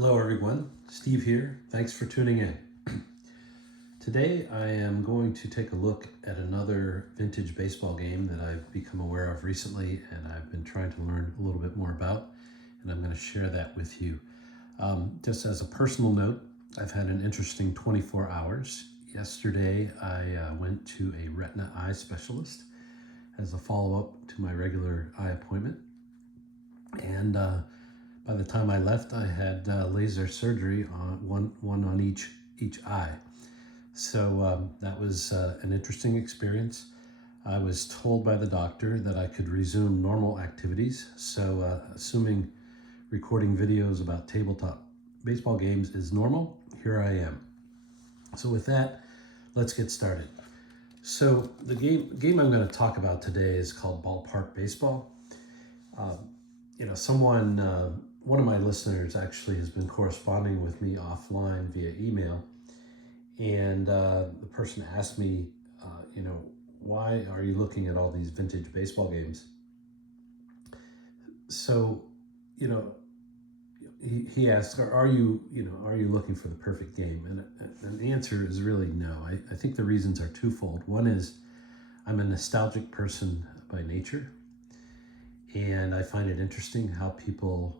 Hello everyone, Steve here. Thanks for tuning in. Today I am going to take a look at another vintage baseball game that I've become aware of recently and I've been trying to learn a little bit more about, and I'm going to share that with you. Just as a personal note, I've had an interesting 24 hours. Yesterday I went to a retina eye specialist as a follow-up to my regular eye appointment, and by the time I left, I had laser surgery on one on each eye. So that was an interesting experience. I was told by the doctor that I could resume normal activities. So assuming recording videos about tabletop baseball games is normal, here I am. So with that, let's get started. So the game I'm going to talk about today is called Ballpark Baseball. One of my listeners actually has been corresponding with me offline via email, and the person asked me, why are you looking at all these vintage baseball games? So, he asked, are you looking for the perfect game? And the answer is really no. I think the reasons are twofold. One is I'm a nostalgic person by nature, and I find it interesting how people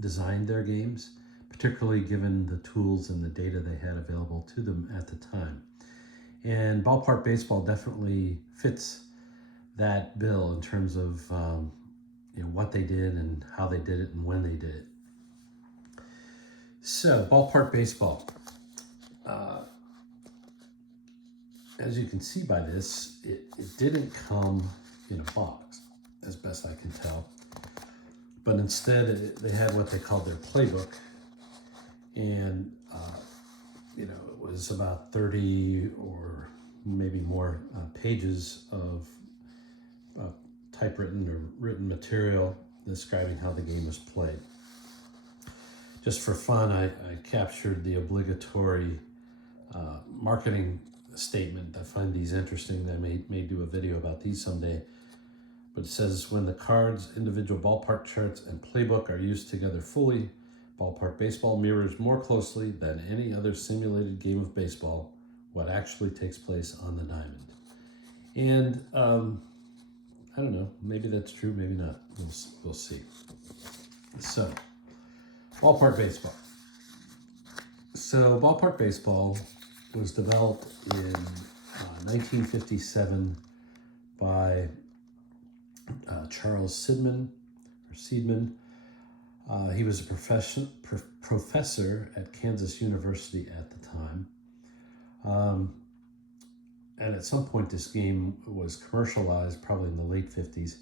designed their games, particularly given the tools and the data they had available to them at the time. And Ballpark Baseball definitely fits that bill in terms of what they did and how they did it and when they did it. So Ballpark Baseball, as you can see by this, it didn't come in a box, as best I can tell. But instead, they had what they called their playbook, and it was about 30 or maybe more pages of typewritten or written material describing how the game was played. Just for fun, I captured the obligatory marketing statement. I find these interesting. I may do a video about these someday. But it says, when the cards, individual ballpark charts, and playbook are used together fully, Ballpark Baseball mirrors more closely than any other simulated game of baseball what actually takes place on the diamond. And I don't know, maybe that's true, maybe not. We'll see. So, Ballpark Baseball. So, Ballpark Baseball was developed in 1957 by Charles Seidman. He was a professor at Kansas University at the time. And at some point this game was commercialized, probably in the late 50s.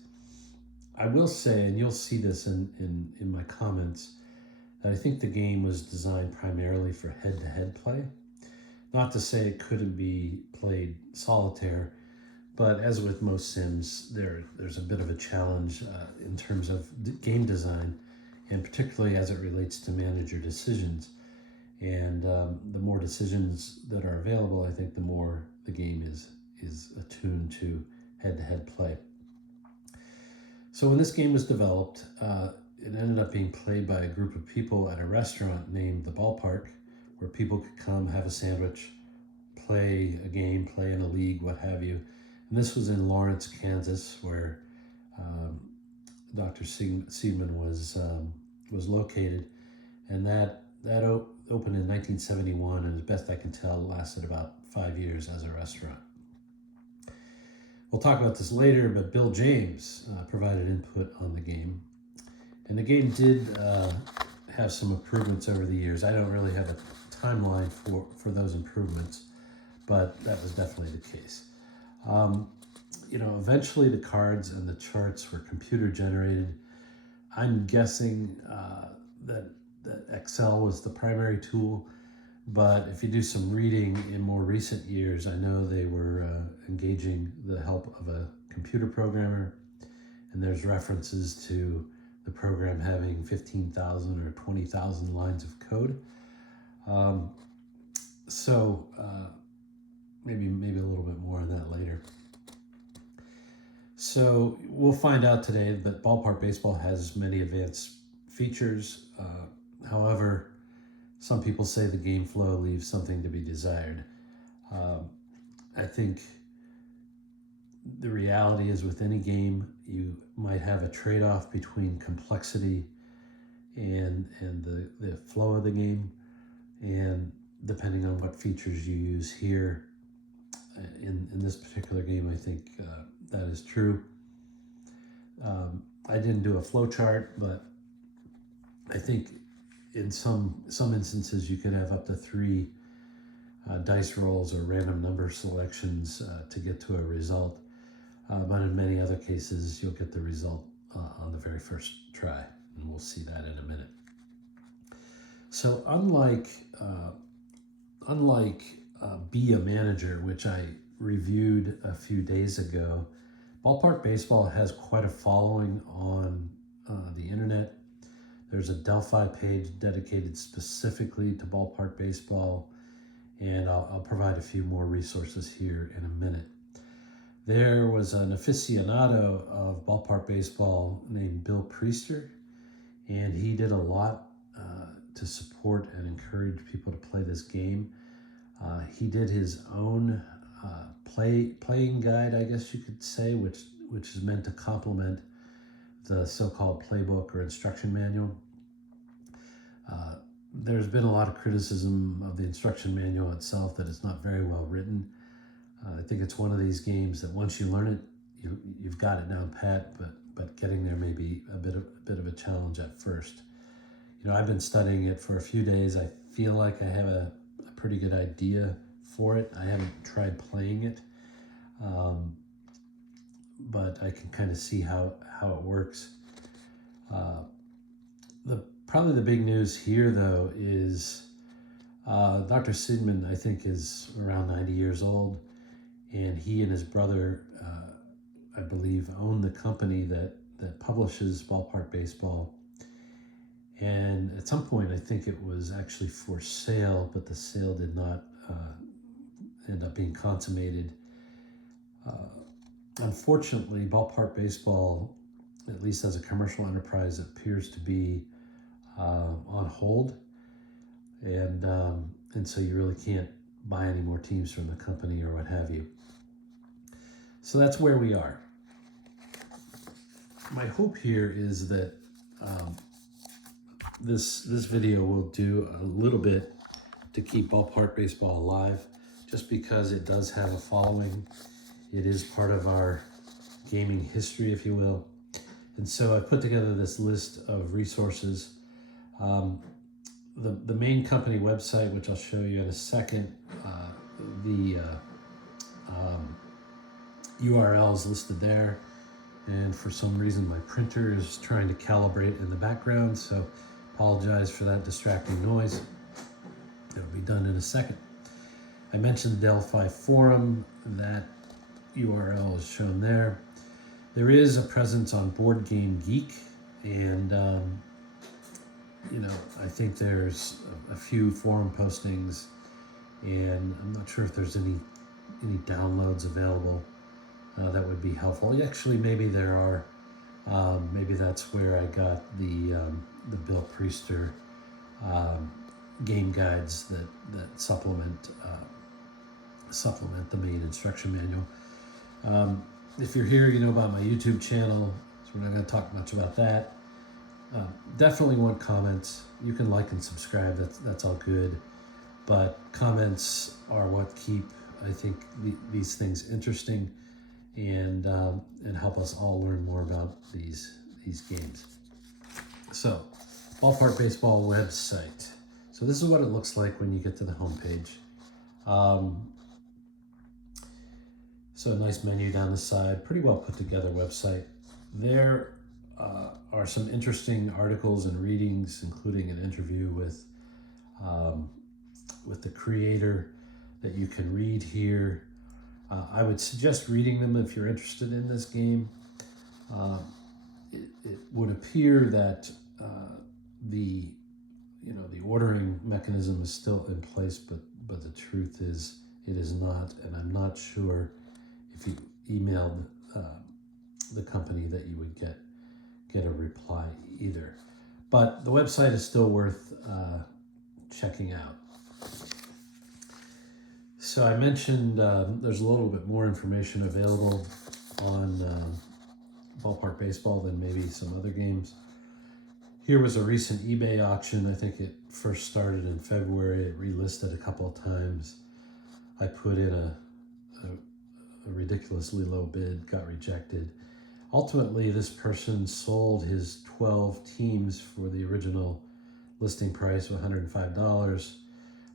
I will say, and you'll see this in my comments, that I think the game was designed primarily for head-to-head play. Not to say it couldn't be played solitaire, but as with most sims, there's a bit of a challenge in terms of game design, and particularly as it relates to manager decisions. And the more decisions that are available, I think the more the game is attuned to head-to-head play. So when this game was developed, it ended up being played by a group of people at a restaurant named The Ballpark, where people could come, have a sandwich, play a game, play in a league, what have you. And this was in Lawrence, Kansas, where Dr. Seidman was located, and that opened in 1971, and as best I can tell, lasted about 5 years as a restaurant. We'll talk about this later, but Bill James provided input on the game, and the game did have some improvements over the years. I don't really have a timeline for those improvements, but that was definitely the case. Eventually the cards and the charts were computer generated. I'm guessing that Excel was the primary tool, but if you do some reading in more recent years, I know they were engaging the help of a computer programmer, and there's references to the program having 15,000 or 20,000 lines of code. Maybe a little bit more on that later. So we'll find out today that Ballpark Baseball has many advanced features. However, some people say the game flow leaves something to be desired. I think the reality is with any game, you might have a trade-off between complexity and the flow of the game. And depending on what features you use here, in this particular game, I think that is true. I didn't do a flow chart, but I think in some instances you could have up to 3 dice rolls or random number selections to get to a result. But in many other cases, you'll get the result on the very first try, and we'll see that in a minute. So unlike Be a Manager, which I reviewed a few days ago, Ballpark Baseball has quite a following on the internet. There's a Delphi page dedicated specifically to Ballpark Baseball, and I'll provide a few more resources here in a minute. There was an aficionado of Ballpark Baseball named Bill Priester, and he did a lot to support and encourage people to play this game. He did his own playing guide, I guess you could say, which is meant to complement the so-called playbook or instruction manual. There's been a lot of criticism of the instruction manual itself, that it's not very well written. I think it's one of these games that once you learn it, you've got it down pat, but getting there may be a bit of a challenge at first. I've been studying it for a few days. I feel like I have a pretty good idea for it. I haven't tried playing it, but I can kind of see how it works. Probably the big news here, though, is Dr. Sidman, I think, is around 90 years old, and he and his brother, I believe, own the company that publishes Ballpark Baseball. And at some point, I think it was actually for sale, but the sale did not end up being consummated. Unfortunately, Ballpark Baseball, at least as a commercial enterprise, appears to be on hold, and so you really can't buy any more teams from the company or what have you. So that's where we are. My hope here is that this video will do a little bit to keep Ballpark Baseball alive, just because it does have a following. It is part of our gaming history, if you will. And so I put together this list of resources. The main company website, which I'll show you in a second, the URL is listed there. And for some reason, my printer is trying to calibrate in the background, so apologize for that distracting noise. It'll be done in a second. I mentioned Delphi Forum. That URL is shown there. There is a presence on Board Game Geek, and I think there's a few forum postings, and I'm not sure if there's any downloads available that would be helpful. Actually, maybe there are. Maybe that's where I got the Bill Priester game guides that supplement the main instruction manual. If you're here, you know about my YouTube channel, so we're not going to talk much about that. Definitely want comments. You can like and subscribe. That's all good, but comments are what keep, I think, these things interesting, and help us all learn more about these games. So, Ballpark Baseball website. So this is what it looks like when you get to the homepage. So a nice menu down the side, pretty well put together website. There are some interesting articles and readings, including an interview with the creator that you can read here. I would suggest reading them if you're interested in this game. It would appear that the ordering mechanism is still in place, but the truth is it is not, and I'm not sure if you emailed the company that you would get a reply either. But the website is still worth checking out. So I mentioned there's a little bit more information available on Ballpark Baseball than maybe some other games. Here was a recent eBay auction. I think it first started in February. It relisted a couple of times. I put in a ridiculously low bid, got rejected. Ultimately, this person sold his 12 teams for the original listing price of $105.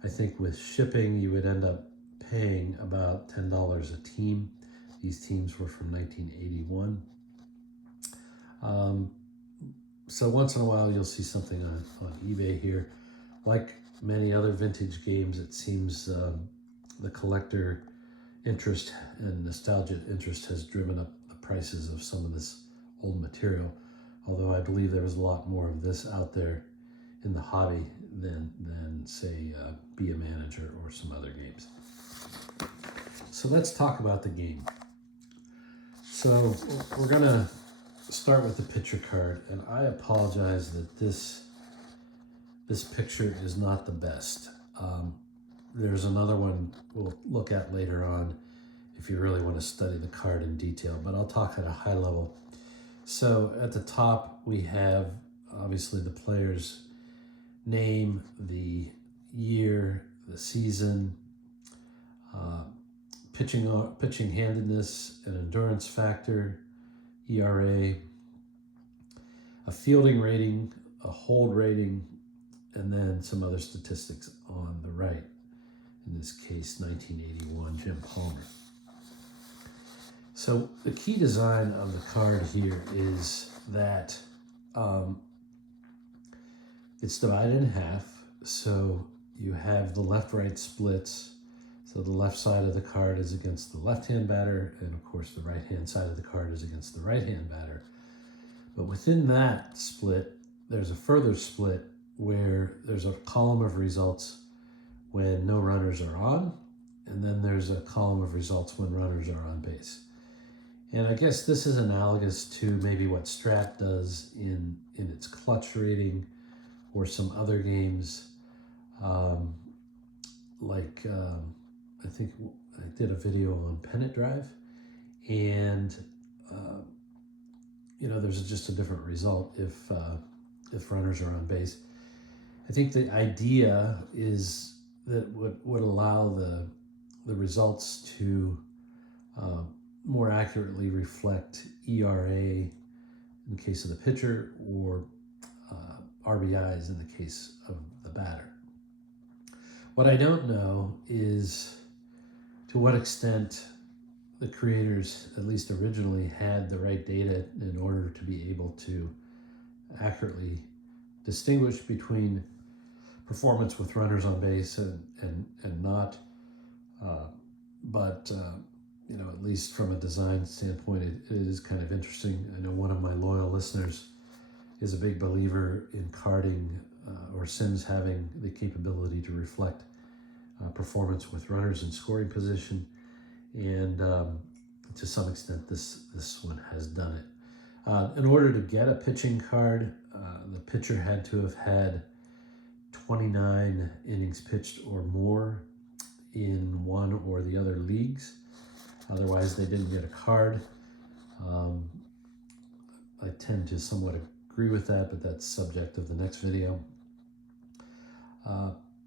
I think with shipping, you would end up paying about $10 a team. These teams were from 1981. So once in a while, you'll see something on eBay here. Like many other vintage games, it seems the collector interest and nostalgia interest has driven up the prices of some of this old material, although I believe there was a lot more of this out there in the hobby than say Be a Manager or some other games. So let's talk about the game. So we're gonna start with the picture card, and I apologize that this picture is not the best. There's another one we'll look at later on if you really want to study the card in detail, but I'll talk at a high level. So at the top we have obviously the player's name, the year, the season, pitching handedness and endurance factor, ERA, a fielding rating, a hold rating, and then some other statistics on the right. In this case, 1981 Jim Palmer. So the key design of the card here is that it's divided in half. So you have the left-right splits. So the left side of the card is against the left-hand batter, and of course the right-hand side of the card is against the right-hand batter. But within that split, there's a further split where there's a column of results when no runners are on, and then there's a column of results when runners are on base. And I guess this is analogous to maybe what Strat does in its clutch rating or some other games. I think I did a video on Pennant Drive, and there's just a different result if runners are on base. I think the idea is that would allow the results to more accurately reflect ERA in the case of the pitcher, or RBIs in the case of the batter. What I don't know is to what extent the creators, at least originally, had the right data in order to be able to accurately distinguish between performance with runners on base and not. But at least from a design standpoint, it is kind of interesting. I know one of my loyal listeners is a big believer in carding or sims having the capability to reflect performance with runners in scoring position, and to some extent this one has done it. In order to get a pitching card, the pitcher had to have had 29 innings pitched or more in one or the other leagues. Otherwise, they didn't get a card. I tend to somewhat agree with that, but that's subject of the next video.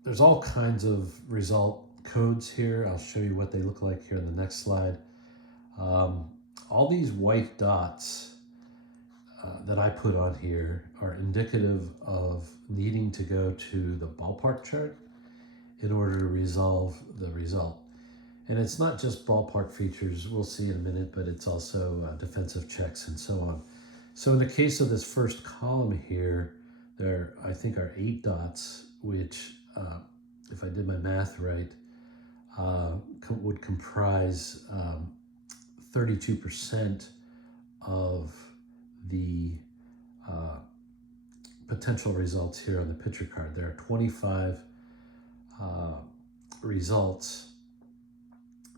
There's all kinds of result codes here. I'll show you what they look like here in the next slide. All these white dots that I put on here are indicative of needing to go to the ballpark chart in order to resolve the result. And it's not just ballpark features, we'll see in a minute, but it's also defensive checks and so on. So in the case of this first column here, there I think are 8 dots, which if I did my math right, would comprise 32% of the potential results here on the pitcher card. There are 25 results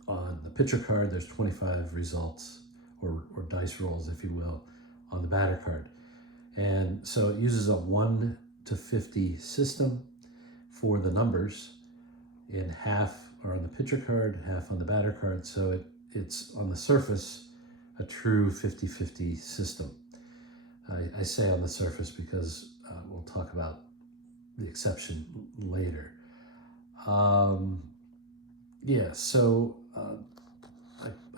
on the pitcher card. There's 25 results or dice rolls, if you will, on the batter card. And so it uses a 1 to 50 system for the numbers, and half are on the pitcher card, half on the batter card. So it's on the surface a true 50-50 system. I say on the surface because we'll talk about the exception later. So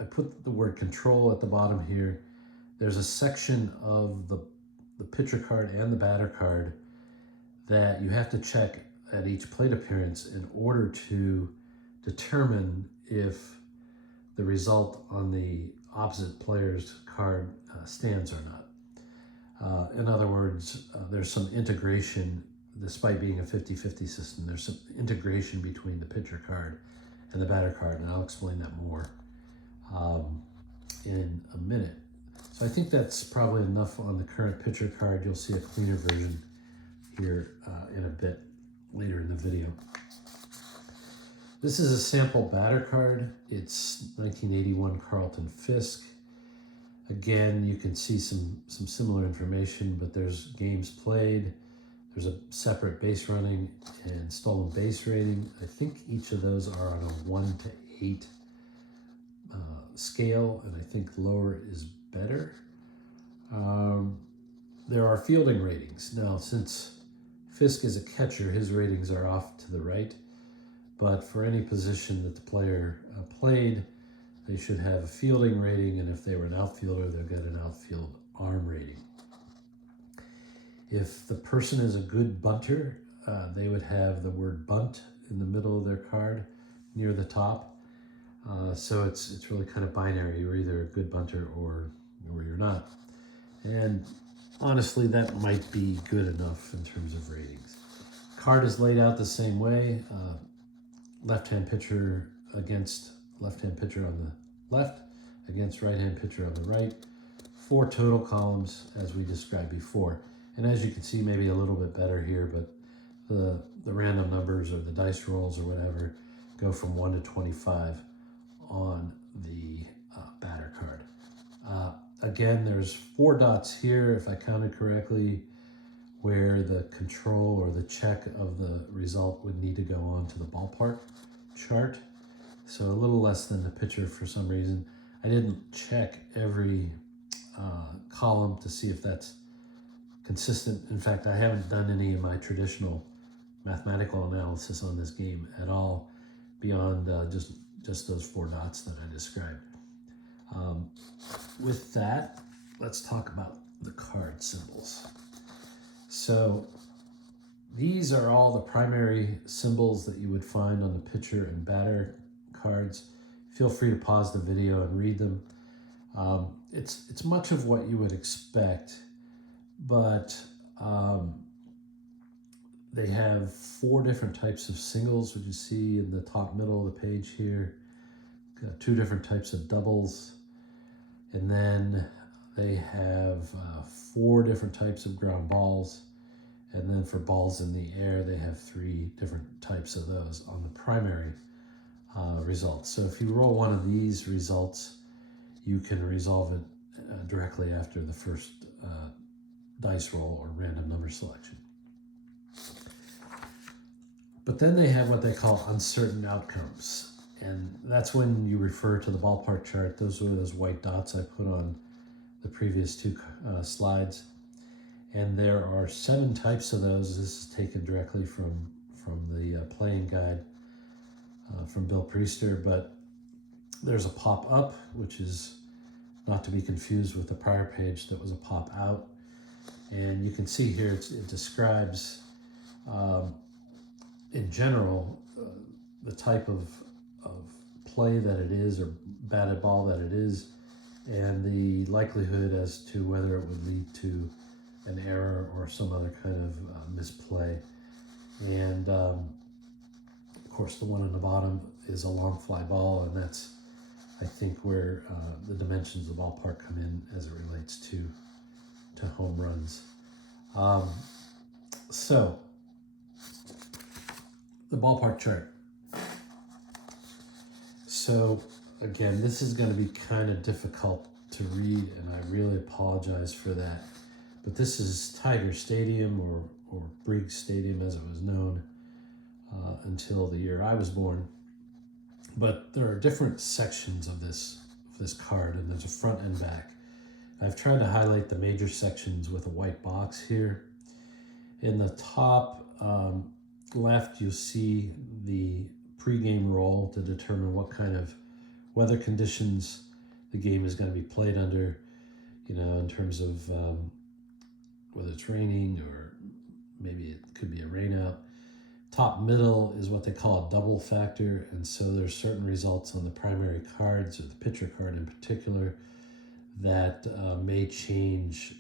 I put the word control at the bottom here. There's a section of the pitcher card and the batter card that you have to check at each plate appearance in order to determine if the result on the opposite player's card stands or not. In other words, there's some integration, despite being a 50-50 system, there's some integration between the pitcher card and the batter card, and I'll explain that more in a minute. So I think that's probably enough on the current pitcher card. You'll see a cleaner version here in a bit later in the video. This is a sample batter card. It's 1981 Carlton Fisk. Again, you can see some similar information, but there's games played. There's a separate base running and stolen base rating. I think each of those are on a 1 to 8 scale, and I think lower is better. There are fielding ratings. Now, since Fisk is a catcher, his ratings are off to the right, but for any position that the player played, they should have a fielding rating, and if they were an outfielder, they'll get an outfield arm rating. If the person is a good bunter, they would have the word bunt in the middle of their card near the top. So it's really kind of binary. You're either a good bunter or you're not. And honestly, that might be good enough in terms of ratings. Card is laid out the same way. Left-hand pitcher against left-hand pitcher on the left, against right-hand pitcher on the right. 4 total columns, as we described before. And as you can see, maybe a little bit better here, but the random numbers or the dice rolls or whatever go from 1 to 25 on the batter card. Again, there's 4 dots here, if I counted correctly, where the control or the check of the result would need to go on to the ballpark chart. So a little less than the pitcher for some reason. I didn't check every column to see if that's consistent. In fact, I haven't done any of my traditional mathematical analysis on this game at all beyond just those 4 dots that I described. With that, let's talk about the card symbols. So these are all the primary symbols that you would find on the pitcher and batter cards. Feel free to pause the video and read them. It's much of what you would expect, but they have 4 different types of singles, which you see in the top middle of the page here. Got 2 different types of doubles, and then they have 4 different types of ground balls, and then for balls in the air they have 3 different types of those on the primary results. So if you roll one of these results, you can resolve it directly after the first dice roll or random number selection. But then they have what they call uncertain outcomes, and that's when you refer to the ballpark chart. Those were those white dots I put on the previous 2 slides, and there are 7 types of those. This is taken directly from the playing guide from Bill Priester, but there's a pop up, which is not to be confused with the prior page that was a pop out. And you can see here it describes in general the type of play that it is, or batted ball that it is, and the likelihood as to whether it would lead to an error or some other kind of misplay. And of course the one on the bottom is a long fly ball, and that's, I think, where the dimensions of the ballpark come in as it relates to home runs. So the ballpark chart. So again, this is going to be kind of difficult to read, and I really apologize for that. But this is Tiger Stadium, or Briggs Stadium as it was known, until the year I was born. But there are different sections of this card, and there's a front and back. I've tried to highlight the major sections with a white box here. In the top left, you'll see the pregame roll to determine what kind of weather conditions the game is going to be played under, in terms of whether it's raining or maybe it could be a rainout. Top middle is what they call a double factor, and so there's certain results on the primary cards, or the pitcher card in particular, that may change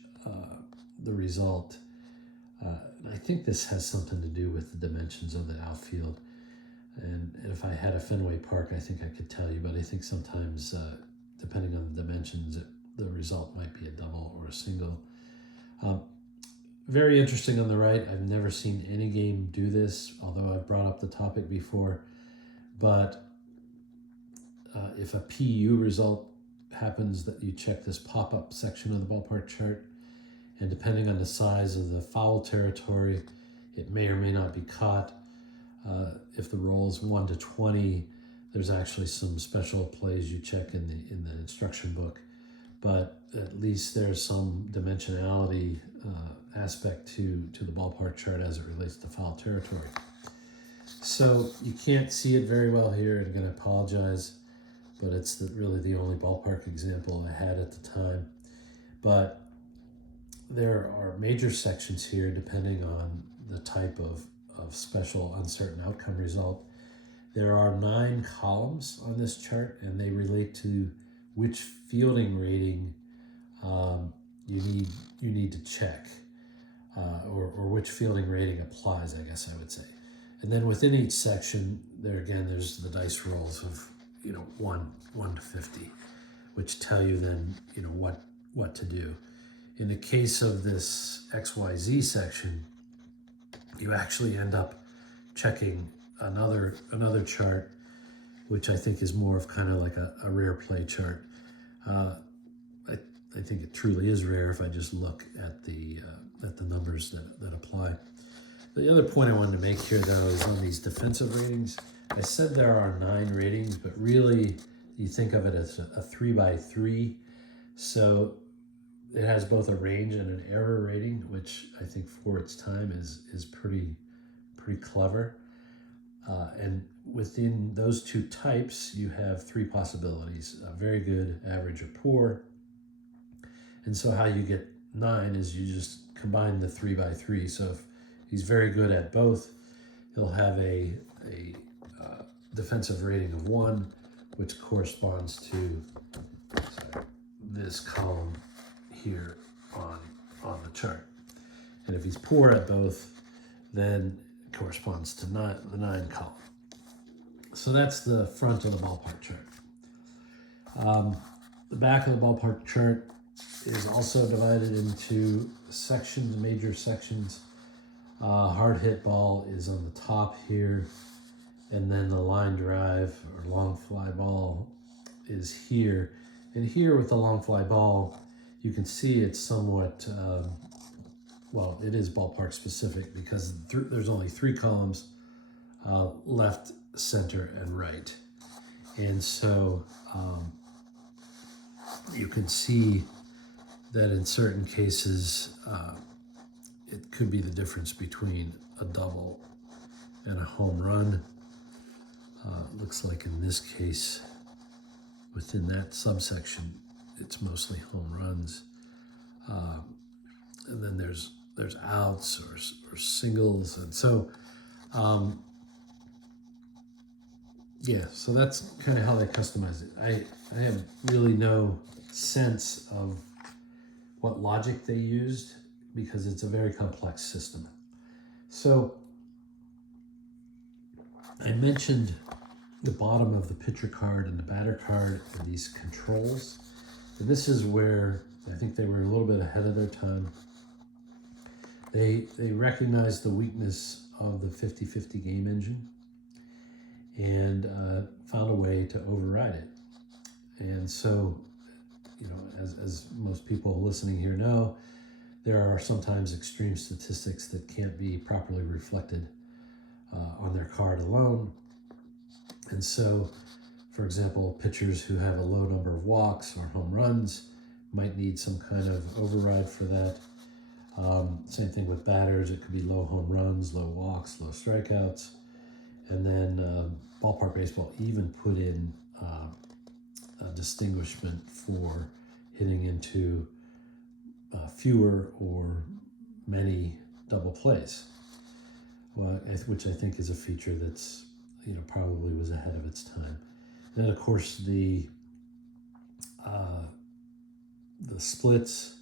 the result. I think this has something to do with the dimensions of the outfield. And if I had a Fenway Park, I think I could tell you, but I think sometimes, depending on the dimensions, the result might be a double or a single. Very interesting on the right. I've never seen any game do this, although I've brought up the topic before. But if a PU result happens, that you check this pop-up section of the ballpark chart, and depending on the size of the foul territory, it may or may not be caught. If the roll is 1 to 20, there's actually some special plays you check in the instruction book, but at least there's some dimensionality aspect to the ballpark chart as it relates to foul territory. So you can't see it very well here, and I'm going to apologize, but it's really the only ballpark example I had at the time. But there are major sections here depending on the type of special uncertain outcome result. There are 9 columns on this chart, and they relate to which fielding rating you need to check, or which fielding rating applies, I guess I would say. And then within each section, there's the dice rolls of 1 to 50, which tell you then what to do. In the case of this XYZ section, you actually end up checking another chart, which I think is more of kind of like a rare play chart. I think it truly is rare if I just look at the numbers that apply. The other point I wanted to make here, though, is on these defensive ratings. I said there are 9 ratings, but really you think of it as a 3x3. So it has both a range and an error rating, which I think for its time is pretty clever. And within those 2 types, you have 3 possibilities: very good, average, or poor. And so how you get 9 is you just combine the 3x3. So if he's very good at both, he'll have a defensive rating of 1, which corresponds to this column here on the chart. And if he's poor at both, then it corresponds to the 9 column. So that's the front of the ballpark chart. The back of the ballpark chart is also divided into sections, major sections. Hard hit ball is on the top here, and then the line drive or long fly ball is here. And here with the long fly ball, you can see it's somewhat, it is ballpark specific because there's only 3 columns, left, center, and right. And so you can see that in certain cases, it could be the difference between a double and a home run. Looks like in this case, within that subsection, it's mostly home runs. And then there's outs or singles. And so, so that's kind of how they customize it. I have really no sense of what logic they used because it's a very complex system. So I mentioned the bottom of the pitcher card and the batter card and these controls. And this is where I think they were a little bit ahead of their time. They recognized the weakness of the 50-50 game engine and found a way to override it. And so, as most people listening here know, there are sometimes extreme statistics that can't be properly reflected on their card alone. And so, for example, pitchers who have a low number of walks or home runs might need some kind of override for that. Same thing with batters. It could be low home runs, low walks, low strikeouts. And then ballpark baseball even put in a distinguishment for hitting into fewer or many double plays, which I think is a feature that's, probably was ahead of its time. And then, of course, the splits.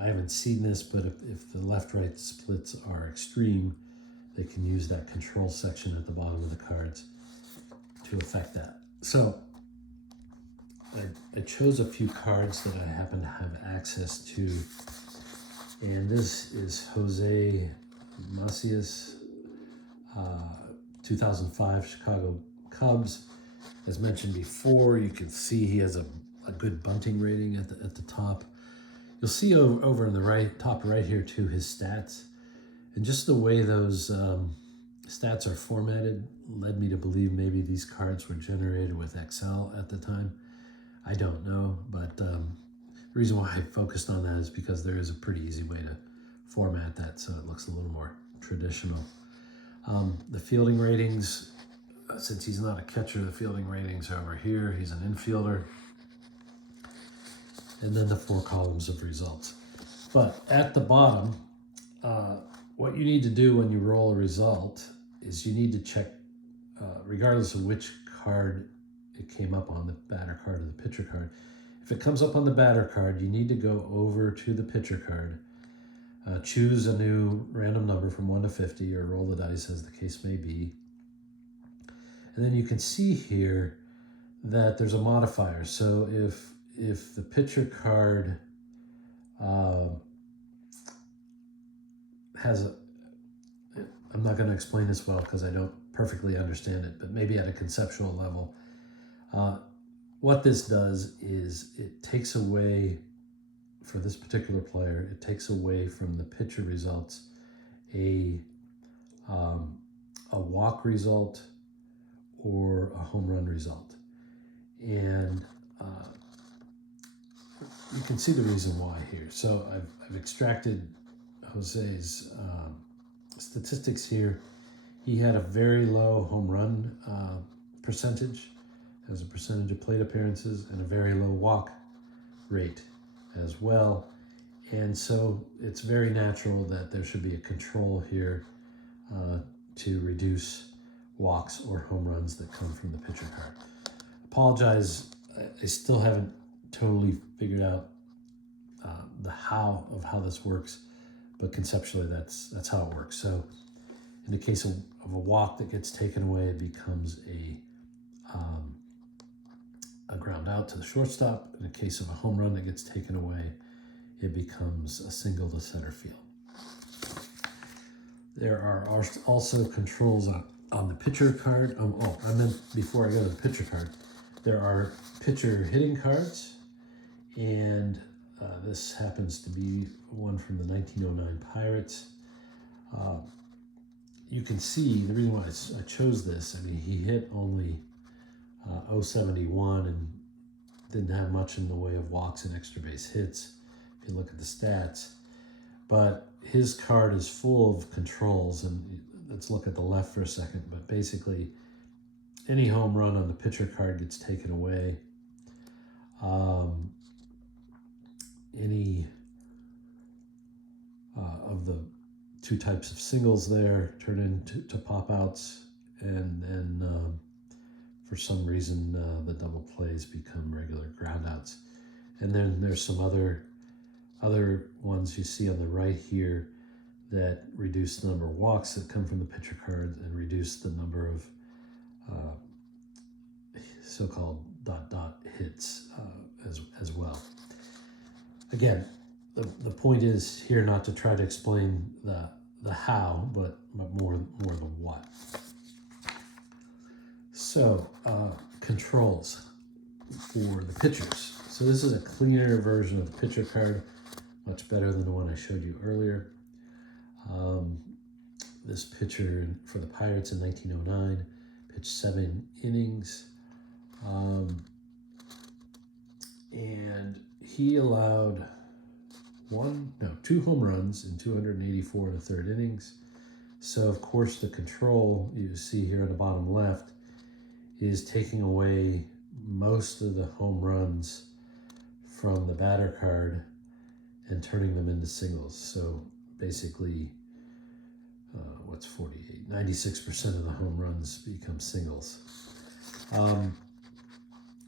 I haven't seen this, but if the left-right splits are extreme, they can use that control section at the bottom of the cards to affect that. So I chose a few cards that I happen to have access to, and this is Jose Macias, 2005 Chicago Cubs. As mentioned before, you can see he has a good bunting rating at the top. You'll see over in the top right here too, his stats. And just the way those stats are formatted led me to believe maybe these cards were generated with Excel at the time. I don't know, but the reason why I focused on that is because there is a pretty easy way to format that so it looks a little more traditional. The fielding ratings, since he's not a catcher, the fielding ratings are over here. He's an infielder. And then the 4 columns of results. But at the bottom, what you need to do when you roll a result is you need to check, regardless of which card it came up on, the batter card or the pitcher card. If it comes up on the batter card, you need to go over to the pitcher card, choose a new random number from 1 to 50, or roll the dice as the case may be. And then you can see here that there's a modifier. So if the pitcher card has I'm not going to explain this well because I don't perfectly understand it, but maybe at a conceptual level, what this does is it takes away, for this particular player, it takes away from the pitcher results a walk result or a home run result. And you can see the reason why here. So I've extracted Jose's statistics here. He had a very low home run percentage as a percentage of plate appearances, and a very low walk rate as well. And so it's very natural that there should be a control here to reduce walks or home runs that come from the pitcher card. Apologize, I still haven't totally figured out the how of how this works, but conceptually that's how it works. So in the case of a walk that gets taken away, it becomes a ground out to the shortstop. In the case of a home run that gets taken away, it becomes a single to center field. There are also controls on the pitcher card. I meant before I go to the pitcher card, there are pitcher hitting cards, and this happens to be one from the 1909 Pirates. You can see the reason why I chose this. I mean, he hit only 071 and didn't have much in the way of walks and extra base hits if you look at the stats. But his card is full of controls, and let's look at the left for a second. But basically, any home run on the pitcher card gets taken away. Any of the 2 types of singles there turn into pop outs, and then for some reason the double plays become regular ground outs. And then there's some other ones you see on the right here that reduce the number of walks that come from the pitcher card and reduce the number of so-called dot hits as well. Again, the point is here not to try to explain the how, but more the what. So controls for the pitchers. So this is a cleaner version of the pitcher card, much better than the one I showed you earlier. this pitcher for the Pirates in 1909, pitched 7 innings. And he allowed 2 home runs in 284 and a third innings. So of course the control you see here on the bottom left is taking away most of the home runs from the batter card and turning them into singles. So basically, what's 48? 96% of the home runs become singles.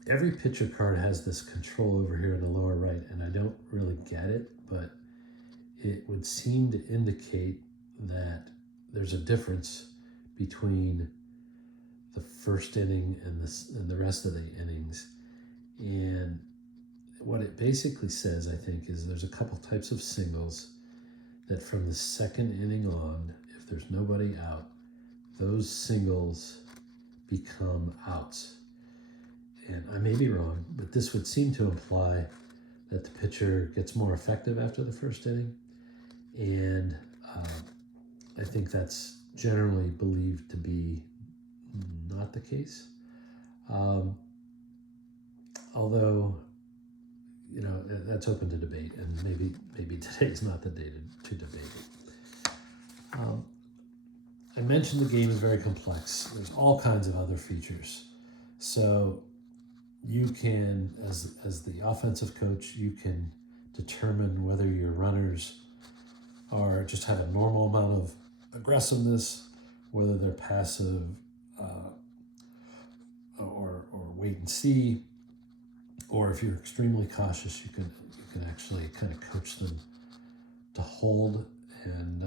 Every pitcher card has this control over here in the lower right, and I don't really get it, but it would seem to indicate that there's a difference between the first inning and the rest of the innings. And what it basically says, I think, is there's a couple types of singles that from the second inning on, if there's nobody out, those singles become outs. And I may be wrong, but this would seem to imply that the pitcher gets more effective after the first inning. And I think that's generally believed to be not the case. Although, that's open to debate, and maybe today's not the day to debate it. I mentioned the game is very complex. There's all kinds of other features. So you can, as the offensive coach, you can determine whether your runners just have a normal amount of aggressiveness, whether they're passive or wait and see, or if you're extremely cautious, you can actually kind of coach them to hold, and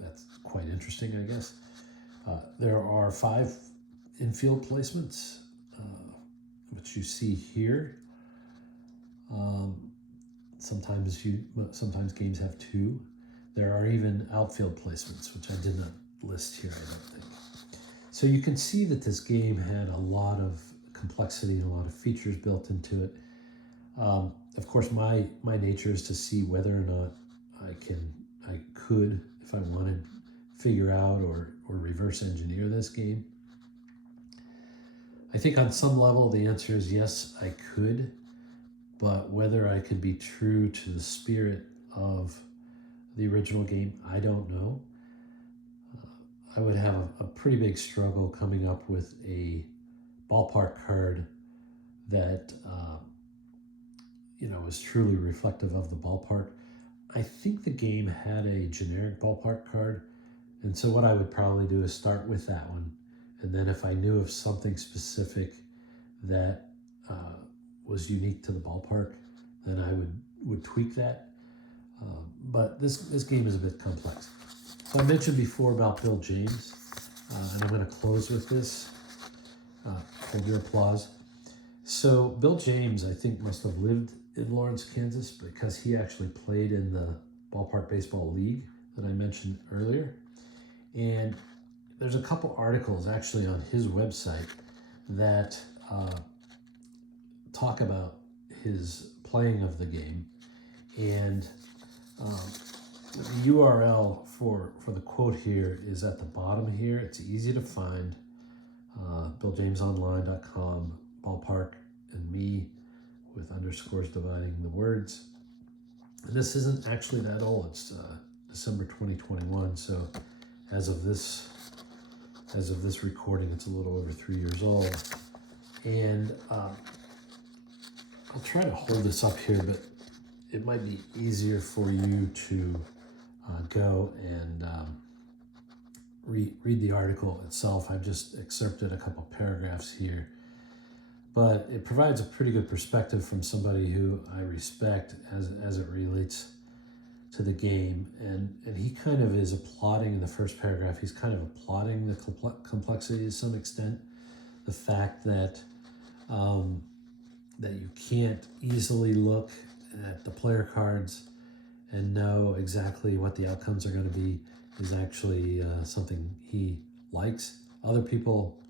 that's quite interesting, I guess. There are 5 infield placements, which you see here. Sometimes games have 2. There are even outfield placements, which I did not list here, I don't think. So you can see that this game had a lot of complexity and a lot of features built into it. Of course, my nature is to see whether or not I could, if I wanted, figure out or reverse engineer this game. I think on some level the answer is yes, I could, but whether I could be true to the spirit of the original game, I don't know. I would have a pretty big struggle coming up with a ballpark card that is truly reflective of the ballpark. I think the game had a generic ballpark card, and so what I would probably do is start with that one, and then if I knew of something specific that was unique to the ballpark, then I would tweak that. But this game is a bit complex. So I mentioned before about Bill James, and I'm going to close with this. Hold your applause. So Bill James, I think, must have lived in Lawrence, Kansas, because he actually played in the Ballpark Baseball League that I mentioned earlier. And there's a couple articles actually on his website that talk about his playing of the game. And the URL for the quote here is at the bottom here. It's easy to find. BillJamesOnline.com, ballpark and me with underscores dividing the words. And this isn't actually that old. It's December 2021. So as of this recording, it's a little over 3 years old. And I'll try to hold this up here, but it might be easier for you to go and read the article itself. I've just excerpted a couple paragraphs here, but it provides a pretty good perspective from somebody who I respect as it relates to the game. And he kind of is applauding in the first paragraph, he's kind of applauding the complexity to some extent. The fact that that you can't easily look at the player cards and know exactly what the outcomes are going to be is actually something he likes. Other people,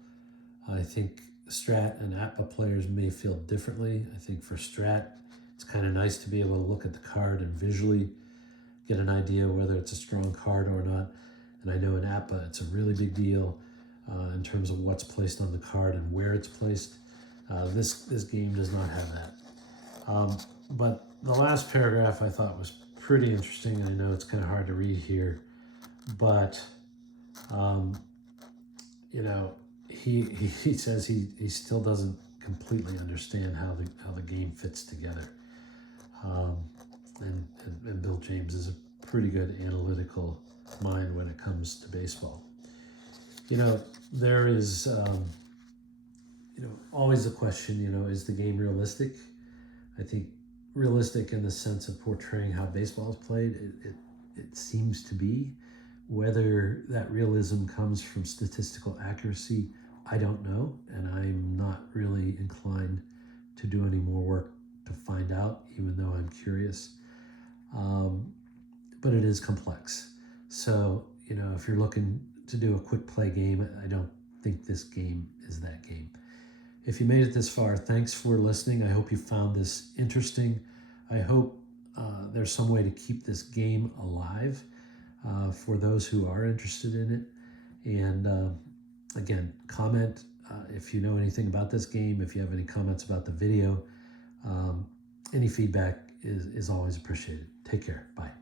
I think Strat and apba players may feel differently. I think for Strat, it's kind of nice to be able to look at the card and visually get an idea whether it's a strong card or not. And I know in apba it's a really big deal in terms of what's placed on the card and where it's placed. This game does not have that. But the last paragraph I thought was pretty interesting. I know it's kind of hard to read here, but you know, he says he still doesn't completely understand how the game fits together. And Bill James is a pretty good analytical mind when it comes to baseball. You know, there is always the question, is the game realistic? I think realistic in the sense of portraying how baseball is played, it seems to be. Whether that realism comes from statistical accuracy, I don't know, and I'm not really inclined to do any more work to find out, even though I'm curious. But it is complex. So, if you're looking to do a quick play game, I don't think this game is that game. If you made it this far, thanks for listening. I hope you found this interesting. I hope there's some way to keep this game alive for those who are interested in it. And again, comment if you know anything about this game, if you have any comments about the video. Any feedback is always appreciated. Take care. Bye.